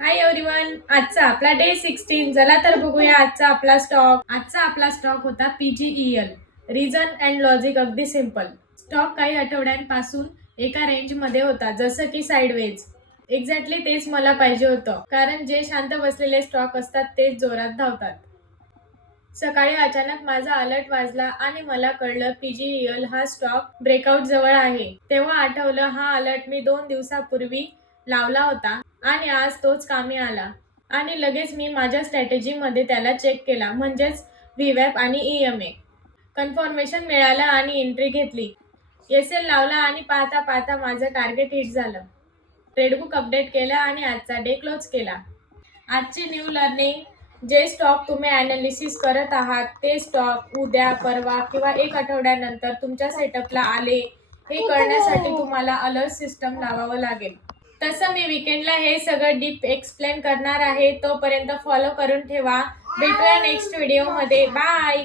Hi everyone, आजचा आपला day 16. चला तर बघूया आजचा आपला स्टॉक होता PGEL. रिझन अँड लॉजिक अगदी सिंपल. स्टॉक काही आठवड्यांपासून एका रेंज मध्ये होता, जसं की साइडवेज. एक्झॅक्टली तेच मला पाहिजे होतं, कारण जे शांत बसलेले स्टॉक असतात तेच जोरात धावतात. सकाळी अचानक माझा अलर्ट वाजला आणि मला कळलं PGEL हा स्टॉक ब्रेकआउट जवळ आहे. तेव्हा आठवलं, हा अलर्ट मी 2 दिवसापूर्वी लावला होता आणि आज तोच कामी आला. आणि लगेच मी माझ्या स्ट्रॅटेजीमध्ये त्याला चेक केला, म्हणजेच व्हीवॅप आणि EMA. कन्फर्मेशन मिळालं आणि एंट्री घेतली. SL लावला आणि पाहता पाहता माझं टार्गेट हिट झालं. ट्रेडबुक अपडेट केला आणि आजचा डे क्लोज केला. आजची न्यू लर्निंग: जे स्टॉक तुम्ही ॲनालिसिस करत आहात ते स्टॉक उद्या, परवा किंवा 1 आठवड्यानंतर तुमच्या सेटअपला आले हे कळण्यासाठी तुम्हाला अलर्ट सिस्टम लावावं लागेल. तसं मी वीकेंडला हे सगळं डीप एक्सप्लेन करणार आहे. तोपर्यंत फॉलो करून ठेवा. भेटूया नेक्स्ट व्हिडिओमध्ये. बाय.